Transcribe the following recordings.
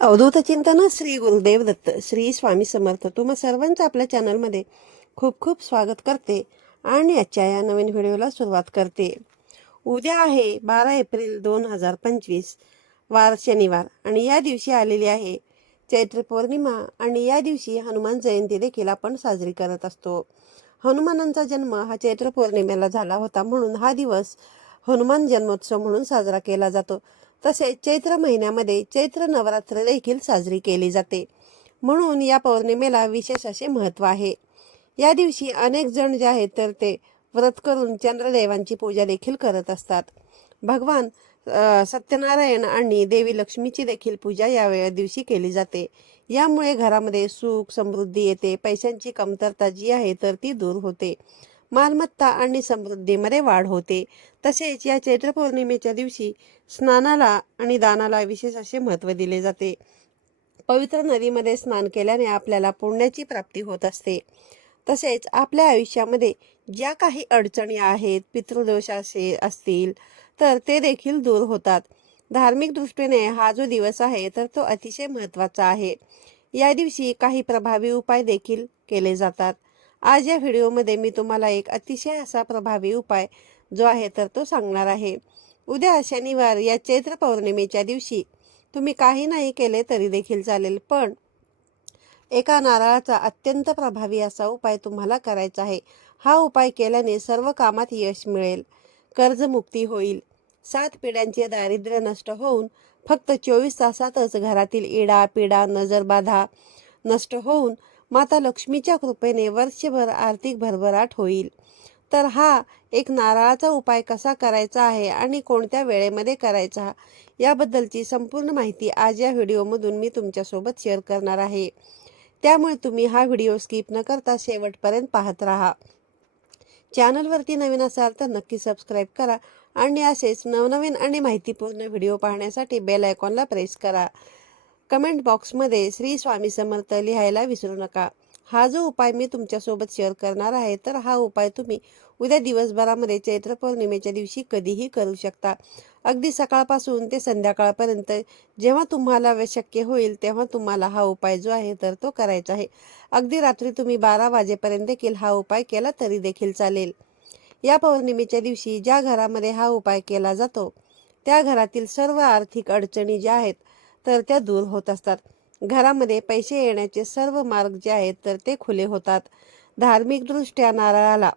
अवधूत चिंतन श्री गुरुदेव दत्त श्री स्वामी समर्थ. तुम्हा सर्वांचं आपल्या चॅनलमध्ये खूप खूप स्वागत करते आणि आजच्या या नवीन व्हिडिओला सुरुवात करते. उद्या आहे बारा एप्रिल दोन हजार पंचवीस वार शनिवार आणि या दिवशी आलेली आहे चैत्र पौर्णिमा आणि या दिवशी हनुमान जयंती देखील आपण साजरी करत असतो. हनुमानांचा जन्म हा चैत्र पौर्णिमेला झाला होता म्हणून हा दिवस हनुमान जन्मोत्सव म्हणून साजरा केला जातो. तसेच चैत्र महिन्यामध्ये चैत्र नवरात्र देखील साजरी केली जाते. म्हणून या पौर्णिमेला विशेष असे महत्त्व आहे. या दिवशी अनेक जण जे आहेत तर ते व्रत करून चंद्रदेवांची पूजा देखील करत असतात. भगवान सत्यनारायण आणि देवी लक्ष्मीची देखील पूजा या दिवशी केली जाते. यामुळे घरामध्ये सुख समृद्धी येते. पैशांची कमतरता जी आहे तर ती दूर होते. मालमत्ता आणि समृद्धीमध्ये वाढ होते. तसेच या चैत्र पौर्णिमेच्या दिवशी स्नानाला आणि दानाला विशेष असे महत्त्व दिले जाते. पवित्र नदीमध्ये स्नान केल्याने आपल्याला पुण्याची प्राप्ती होत असते. तसेच आपल्या आयुष्यामध्ये ज्या काही अडचणी आहेत पितृदोष असे असतील तर ते देखील दूर होतात. धार्मिक दृष्टीने हा जो दिवस आहे तर तो अतिशय महत्त्वाचा आहे. या दिवशी काही प्रभावी उपाय देखील केले जातात. आज या व्हिडिओमध्ये मी तुम्हाला एक अतिशय असा प्रभावी उपाय जो आहे तर तो सांगणार आहे. उद्या शनिवार या चैत्र पौर्णिमेच्या दिवशी तुम्ही काही नाही केले तरी देखील चालेल पण एका नारळाचा अत्यंत प्रभावी असा उपाय तुम्हाला करायचा आहे. हा उपाय केल्याने सर्व कामात यश मिळेल कर्जमुक्ती होईल. सात पिढ्यांचे दारिद्र्य नष्ट होऊन फक्त चोवीस तासातच घरातील इडा पिडा नजरबाधा नष्ट होऊन माता लक्ष्मीच्या कृपेने वर्षभर आर्थिक भरभराट होईल. तर हा एक नारळाचा उपाय कसा करायचा आहे आणि कोणत्या वेळेमध्ये करायचा याबद्दलची संपूर्ण माहिती आज या व्हिडिओमधून मी तुमच्यासोबत शेअर करणार आहे. त्यामुळे तुम्ही हा व्हिडिओ स्किप न करता शेवटपर्यंत पाहत राहा. चॅनलवरती नवीन असाल तर नक्की सबस्क्राईब करा आणि असेच नवनवीन आणि माहितीपूर्ण व्हिडिओ पाहण्यासाठी बेल आयकॉनला प्रेस करा. कमेंट बॉक्समध्ये श्री स्वामी समर्थ लिहायला विसरू नका. हा जो उपाय मी तुमच्यासोबत शेअर करणार आहे तर हा उपाय तुम्ही उद्या दिवसभरामध्ये चैत्र पौर्णिमेच्या दिवशी कधीही करू शकता. अगदी सकाळपासून ते संध्याकाळपर्यंत जेव्हा तुम्हाला शक्य होईल तेव्हा तुम्हाला हा उपाय जो आहे तर तो करायचा आहे. अगदी रात्री तुम्ही बारा वाजेपर्यंत देखील हा उपाय केला तरी देखील चालेल. या पौर्णिमेच्या दिवशी ज्या घरामध्ये हा उपाय केला जातो त्या घरातील सर्व आर्थिक अडचणी ज्या आहेत तर त्या दूर होत असतात. घरामध्ये पैसे येण्याचे सर्व मार्ग जे आहेत तर ते खुले होतात. धार्मिकदृष्ट्या नारळाला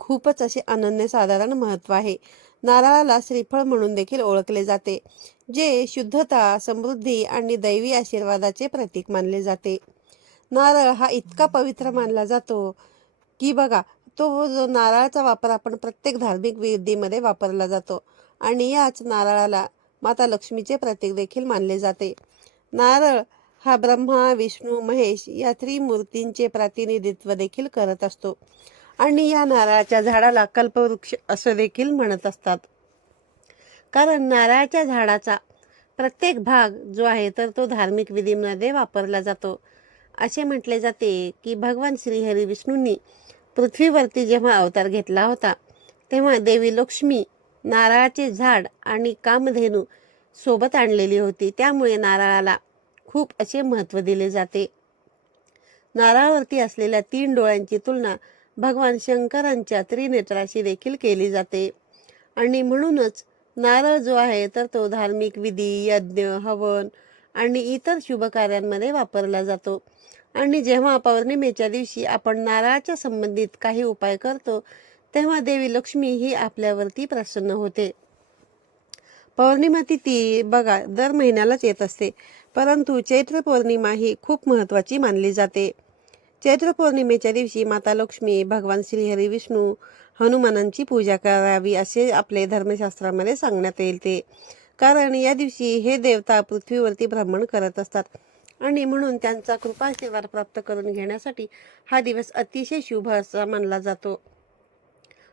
खूपच असे अनन्यसाधारण महत्त्व आहे. नारळाला श्रीफळ म्हणून देखील ओळखले जाते जे शुद्धता समृद्धी आणि दैवी आशीर्वादाचे प्रतीक मानले जाते. नारळ हा इतका पवित्र मानला जातो की बघा तो जो नारळाचा वापर आपण प्रत्येक धार्मिक विधीमध्ये वापरला जातो आणि याच नारळाला माता लक्ष्मीचे प्रतीक देखील मानले जाते. नारळ हा ब्रह्मा विष्णू महेश या त्रिमूर्तींचे प्रतिनिधित्व देखील करत असतो. आणि या नारळाच्या झाडाला कल्पवृक्ष असं देखील म्हणत असतात. कारण नारळाच्या झाडाचा प्रत्येक भाग जो आहे तर तो धार्मिक विधीमध्ये वापरला जातो. असे म्हटले जाते की भगवान श्रीहरी विष्णूंनी पृथ्वीवरती जेव्हा अवतार घेतला होता तेव्हा देवी लक्ष्मी नारळाचे झाड आणि कामधेनू सोबत आणलेली होती. त्यामुळे नारळाला खूप असे महत्त्व दिले जाते. नारळावरती असलेल्या तीन डोळ्यांची तुलना भगवान शंकरांच्या त्रिनेत्राशी देखील केली जाते. आणि म्हणूनच नारळ जो आहे तर तो धार्मिक विधी यज्ञ हवन आणि इतर शुभ कार्यांमध्ये वापरला जातो. आणि जेव्हा पौर्णिमेच्या दिवशी आपण नारळाच्या संबंधित काही उपाय करतो तेव्हा देवी लक्ष्मी ही आपल्यावरती प्रसन्न होते. पौर्णिमा तिथी बघा दर महिन्यालाच येत असते. परंतु चैत्र पौर्णिमा ही खूप महत्त्वाची मानली जाते. चैत्र पौर्णिमेच्या दिवशी माता लक्ष्मी भगवान श्रीहरी विष्णू हनुमानांची पूजा करावी असे आपले धर्मशास्त्रामध्ये सांगण्यात येईल ते. कारण या दिवशी हे देवता पृथ्वीवरती भ्रमण करत असतात आणि म्हणून त्यांचा कृपाशीर्वाद प्राप्त करून घेण्यासाठी हा दिवस अतिशय शुभ असा मानला जातो.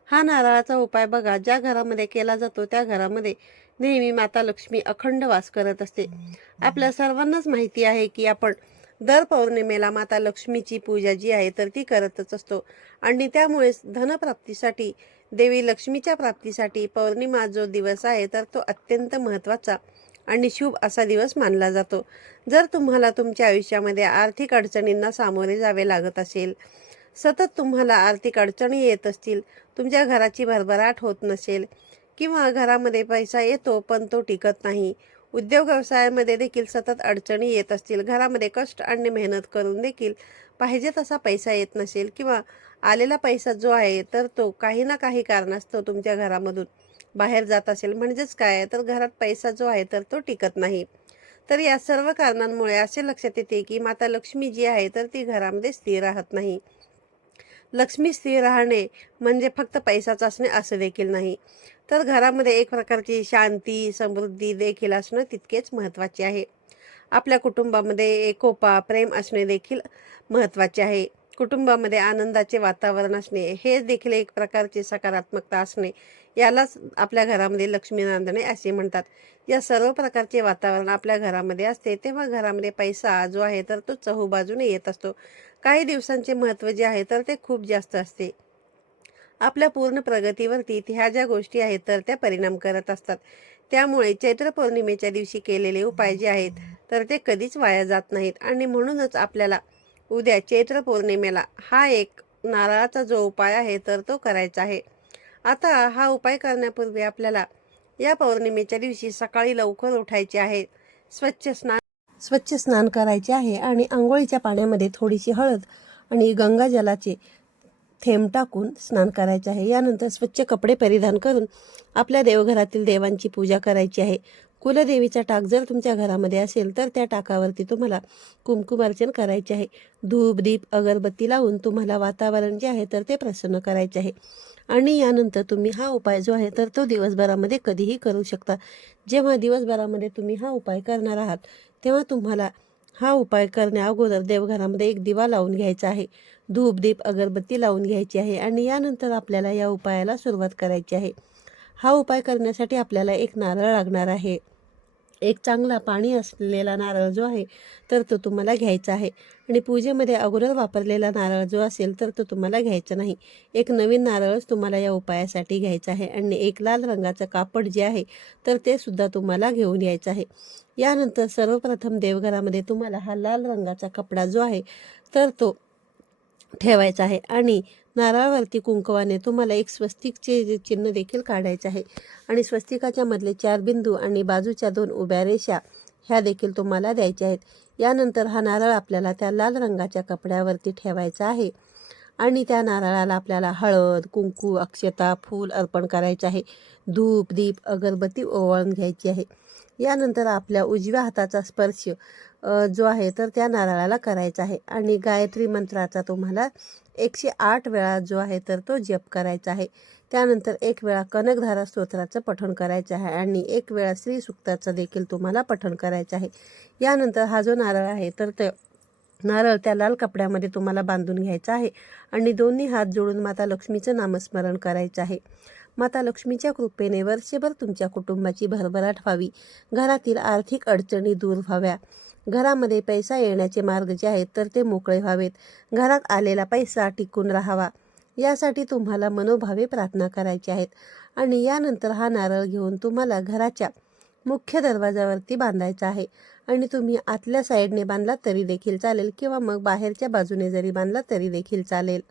हा नारळाचा उपाय बघा ज्या घरामध्ये केला जातो त्या घरामध्ये नेहमी माता लक्ष्मी अखंड वास करत असते. आपल्या सर्वांनाच माहिती आहे की आपण दर पौर्णिमेला माता लक्ष्मीची पूजा जी आहे तर ती करतच असतो. आणि त्यामुळेच धनप्राप्तीसाठी देवी लक्ष्मीच्या प्राप्तीसाठी पौर्णिमा जो दिवस आहे तर तो अत्यंत महत्त्वाचा आणि शुभ असा दिवस मानला जातो. जर तुम्हाला तुमच्या आयुष्यामध्ये आर्थिक अडचणींना सामोरे जावे लागत असेल सतत तुम्हाला आर्थिक अडचणी येत असतील तुमच्या घराची भरभराट होत नसेल किंवा घरामध्ये पैसा येतो पण तो टिकत नाही उद्योग व्यवसायामध्ये देखील सतत अडचणी येत असतील घरामध्ये कष्ट आणि मेहनत करून देखील पाहिजे तसा पैसा येत नसेल किंवा आलेला पैसा जो आहे तर तो काही ना काही कारणास्तव तुमच्या घरामधून बाहेर जात असेल. म्हणजेच काय? तर घरात पैसा जो आहे तर तो टिकत नाही. तर या सर्व कारणांमुळे असे लक्षात येते की माता लक्ष्मी जी आहे तर ती घरामध्ये स्थिर राहत नाही. लक्ष्मी स्थिर राहणे म्हणजे फक्त पैसाच असणे असं देखील नाही. तर घरामध्ये एक प्रकारची शांती समृद्धी देखील असणं तितकेच महत्त्वाचे आहे. आपल्या कुटुंबामध्ये एकोपा प्रेम असणे देखील महत्त्वाचे आहे. कुटुंबामध्ये आनंदाचे वातावरण असणे हे देखील एक प्रकारची सकारात्मकता असणे यालाच आपल्या घरामध्ये लक्ष्मी नांदणे असे म्हणतात. या सर्व प्रकारचे वातावरण आपल्या घरामध्ये असते तेव्हा घरामध्ये पैसा जो आहे तर तो चहूबाजूने येत असतो. काही दिवसांचे महत्त्व जे आहे तर ते खूप जास्त असते. आपल्या पूर्ण प्रगतीवरती ह्या ज्या गोष्टी आहेत तर त्या परिणाम करत असतात. त्यामुळे चैत्र पौर्णिमेच्या दिवशी केलेले उपाय जे आहेत तर ते कधीच वाया जात नाहीत. आणि म्हणूनच आपल्याला उद्या चैत्र पौर्णिमेला हा एक नारळाचा जो उपाय आहे तर तो करायचा आहे. आता हा उपाय करण्यापूर्वी आपल्याला या पौर्णिमेच्या दिवशी सकाळी लवकर उठायचे आहे. स्वच्छ स्नान स्वच्छ स्नान करायचे आहे आणि आंघोळीच्या पाण्यामध्ये थोडीशी हळद आणि गंगाजलाचे थेंब टाकून स्नान करायचे आहे. यानंतर स्वच्छ कपडे परिधान करून आपल्या देवघरातील देवांची पूजा करायची आहे. कुलदेवीचा टाक जर तुमच्या घरामध्ये असेल तर त्या टाकावरती तुम्हाला कुंकुमार्चन करायचे आहे. धूप दीप अगरबत्ती लावून तुम्हाला वातावरण जे आहे तर ते प्रसन्न करायचे आहे. आणि यानंतर तुम्ही हा उपाय जो आहे तर तो दिवसभरामध्ये कधीही करू शकता. जेव्हा दिवसभरामध्ये तुम्ही हा उपाय करणार आहात तेव्हा तुम्हाला हा उपाय करण्या अगोदर देवघरामध्ये एक दिवा लावून घ्यायचा आहे. धूप दीप अगरबत्ती लावून घ्यायची आहे आणि यानंतर आपल्याला या उपायाला सुरुवात करायची आहे. हा उपाय करण्यासाठी आपल्याला एक नारळ लागणार आहे. एक चांगला पाणी असलेला नारळ जो आहे तर तो तुम्हाला घ्यायचा आहे. आणि पूजेमध्ये अगोदर वापरलेला नारळ जो असेल तर तो तुम्हाला घ्यायचा नाही. एक नवीन नारळच तुम्हाला या उपायासाठी घ्यायचा आहे. आणि एक लाल रंगाचं कापड जे आहे तर ते सुद्धा तुम्हाला घेऊन यायचं आहे. यानंतर सर्वप्रथम देवघरामध्ये तुम्हाला हा लाल रंगाचा कपडा जो आहे तर तो ठेवायचा आहे. आणि नारळावरती कुंकवाने तुम्हाला एक स्वस्तिकचे जे चिन्ह देखील काढायचे आहे. आणि स्वस्तिकाच्या मधले चार बिंदू आणि बाजूच्या दोन उभ्या रेषा ह्या देखील तुम्हाला द्यायच्या आहेत. यानंतर हा नारळ आपल्याला त्या लाल रंगाच्या कपड्यावरती ठेवायचा आहे. आणि त्या नारळाला आपल्याला हळद कुंकू अक्षता फूल अर्पण करायचे आहे. धूप दीप अगरबत्ती ओवाळून घ्यायची आहे. यानंतर आपल्या उजव्या हाताचा स्पर्श जो आहे तर त्या नारळाला करायचा आहे. आणि गायत्री मंत्राचा तुम्हाला एकशे आठ वेळा जो आहे तर तो जप करायचा आहे. त्यानंतर एक वेळा कनकधारा स्तोत्राचं पठण करायचं आहे आणि एक वेळा श्री सुक्ताचं देखील तुम्हाला पठण करायचं आहे. यानंतर हा जो नारळ आहे तर ते नारळ त्या लाल कपड्यामध्ये तुम्हाला बांधून घ्यायचा आहे आणि दोन्ही हात जोडून माता लक्ष्मीचं नामस्मरण करायचं आहे. माता लक्ष्मीच्या कृपेने वर्षभर तुमच्या कुटुंबाची भरभराट व्हावी. घरातील आर्थिक अडचणी दूर व्हाव्या. घरामध्ये पैसा येण्याचे मार्ग जे आहेत तर ते मोकळे व्हावेत. घरात आलेला पैसा टिकून राहावा. यासाठी तुम्हाला मनोभावे प्रार्थना करायची आहेत. आणि यानंतर हा नारळ घेऊन तुम्हाला घराच्या मुख्य दरवाजावरती बांधायचा आहे. आणि तुम्ही आतल्या साईडने बांधला तरी देखील चालेल किंवा मग बाहेरच्या बाजूने जरी बांधला तरी देखील चालेल.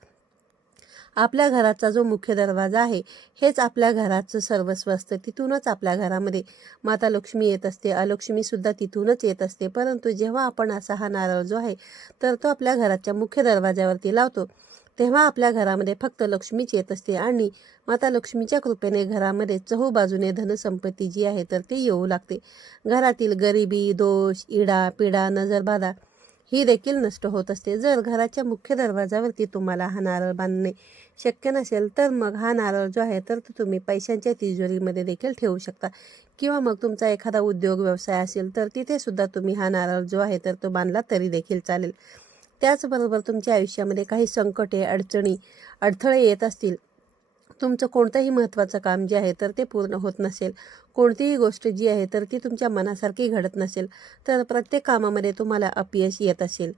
आपल्या घराचा जो मुख्य दरवाजा आहे हेच आपल्या घराचं सर्वस्व असतं. तिथूनच आपल्या घरामध्ये माता लक्ष्मी येत असते. अलक्ष्मीसुद्धा तिथूनच येत असते. परंतु जेव्हा आपण असा हा नारळ जो आहे तर तो आपल्या घराच्या मुख्य दरवाज्यावरती लावतो. तेव्हा आपल्या घरामध्ये फक्त लक्ष्मीच येत असते आणि माता लक्ष्मीच्या कृपेने घरामध्ये चहूबाजूने धनसंपत्ती जी आहे तर ती येऊ लागते. घरातील गरिबी दोष इडा पिडा नजरबाधा ही देखील नष्ट होत असते. जर घराच्या मुख्य दरवाजावरती तुम्हाला हा नारळ बांधणे शक्य नसेल तर मग हा नारळ जो आहे तर तो तुम्ही पैशांच्या तिजोरीमध्ये देखील ठेवू शकता. किंवा मग तुमचा एखादा उद्योग व्यवसाय असेल तर तिथे सुद्धा तुम्ही हा नारळ जो आहे तर तो बांधला तरी देखील चालेल. त्याचबरोबर तुमच्या आयुष्यामध्ये काही संकटे अडचणी अडथळे येत असतील तुमचं कोणतंही महत्त्वाचं काम जे आहे तर ते पूर्ण होत नसेल. कोणतीही गोष्ट जी आहे तर ती तुमच्या मनासारखी घडत नसेल तर प्रत्येक कामामध्ये तुम्हाला अपयश येत असेल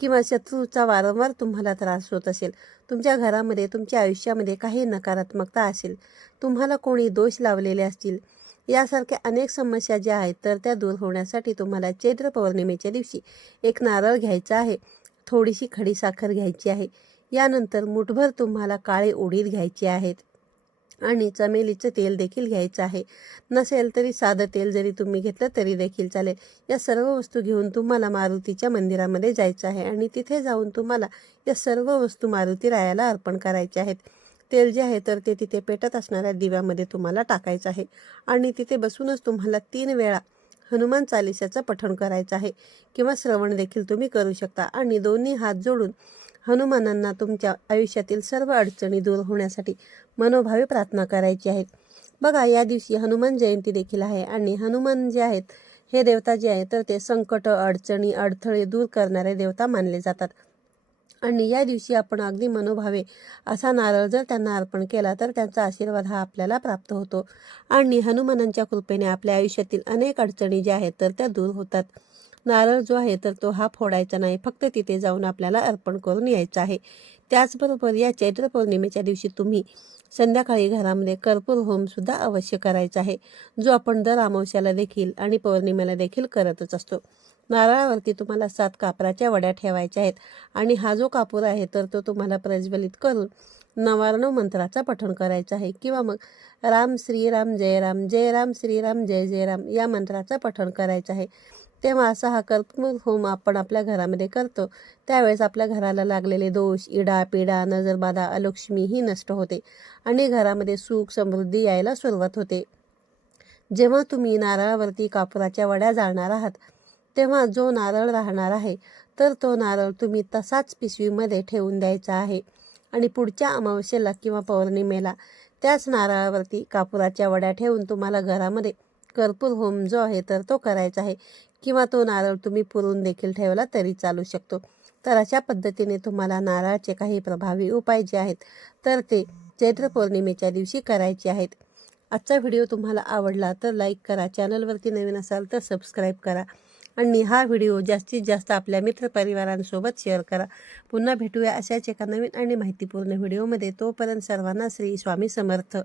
किंवा शत्रूचा वारंवार तुम्हाला त्रास होत असेल. तुमच्या घरामध्ये तुमच्या आयुष्यामध्ये काही नकारात्मकता असेल तुम्हाला कोणी दोष लावलेले असतील यासारख्या अनेक समस्या ज्या आहेत तर त्या दूर होण्यासाठी तुम्हाला चैत्र पौर्णिमेच्या दिवशी एक नारळ घ्यायचा आहे थोडीशी खडी साखर घ्यायची आहे. यानंतर मुठभर तुम्हाला काळे उडीद घ्यायचे आहेत. आणि चमेलीचं तेल देखील घ्यायचं आहे. नसेल तरी साधं तेल जरी तुम्ही घेतलं तरी देखील चालेल. या सर्व वस्तू घेऊन तुम्हाला मारुतीच्या मंदिरामध्ये जायचं आहे. आणि तिथे जाऊन तुम्हाला या सर्व वस्तू मारुती रायाला अर्पण करायच्या आहेत. तेल जे आहे तर ते तिथे पेटत असणाऱ्या दिव्यामध्ये तुम्हाला टाकायचं आहे. आणि तिथे बसूनच तुम्हाला तीन वेळा हनुमान चालिसाचं पठण करायचं आहे. किंवा श्रवण देखील तुम्ही करू शकता. आणि दोन्ही हात जोडून हनुमानांना तुमच्या आयुष्यातील सर्व अडचणी दूर होण्यासाठी मनोभावे प्रार्थना करायची आहेत. बघा या दिवशी हनुमान जयंती देखील आहे आणि हनुमान जे आहेत हे देवता जे आहे तर ते संकट अडचणी अडथळे दूर करणारे देवता मानले जातात. आणि या दिवशी आपण अगदी मनोभावे असा नारळ जर त्यांना अर्पण केला तर त्यांचा आशीर्वाद हा आपल्याला प्राप्त होतो. आणि हनुमानांच्या कृपेने आपल्या आयुष्यातील अनेक अडचणी ज्या आहेत तर त्या दूर होतात. नारळ जो आहे तर तो हा फोडायचा नाही. फक्त तिथे जाऊन आपल्याला अर्पण करून यायचं आहे. त्याचबरोबर या चैत्र पौर्णिमेच्या दिवशी तुम्ही संध्याकाळी घरामध्ये कर्पूर होमसुद्धा अवश्य करायचा आहे. जो आपण दर अमावस्याला देखील आणि पौर्णिमेला देखील करतच असतो. नारळावरती तुम्हाला सात कापराच्या वड्या ठेवायच्या आहेत. आणि हा जो कापूर आहे तर तो तुम्हाला प्रज्वलित करून नवार्णव मंत्राचा पठण करायचा आहे. किंवा मग राम श्रीराम जय राम जय राम श्रीराम जय जय राम या मंत्राचा पठण करायचं आहे. तेव्हा असा हा कर्पूर होम आपण आपल्या घरामध्ये करतो. त्यावेळेस आपल्या घराला लागलेले दोष इडा पिडा नजरबाधा अलक्ष्मी ही नष्ट होते आणि घरामध्ये सुख समृद्धी यायला सुरुवात होते. जेव्हा तुम्ही नारळावरती कापुराच्या वड्या जाळणार आहात तेव्हा जो नारळ राहणार आहे तर तो नारळ तुम्ही तसाच पिशवीमध्ये ठेवून द्यायचा आहे आणि पुढच्या अमावस्येला किंवा पौर्णिमेला त्याच नारळावरती कापुराच्या वड्या ठेवून तुम्हाला घरामध्ये कर्पूर होम जो आहे तर तो करायचा आहे. किंवा तो नारळ तुम्ही पुरून देखील ठेवला तरी चालू शकतो. तर अशा पद्धतीने तुम्हाला नारळाचे काही प्रभावी उपाय जे आहेत तर ते चैत्र पौर्णिमेच्या दिवशी करायचे आहेत. आजचा व्हिडिओ तुम्हाला आवडला तर लाईक करा चॅनलवरती नवीन असाल तर सबस्क्राईब करा आणि हा व्हिडिओ जास्तीत जास्त आपल्या मित्रपरिवारांसोबत शेअर करा. पुन्हा भेटूया अशाच एका नवीन आणि माहितीपूर्ण व्हिडिओमध्ये. तोपर्यंत सर्वांना श्री स्वामी समर्थ.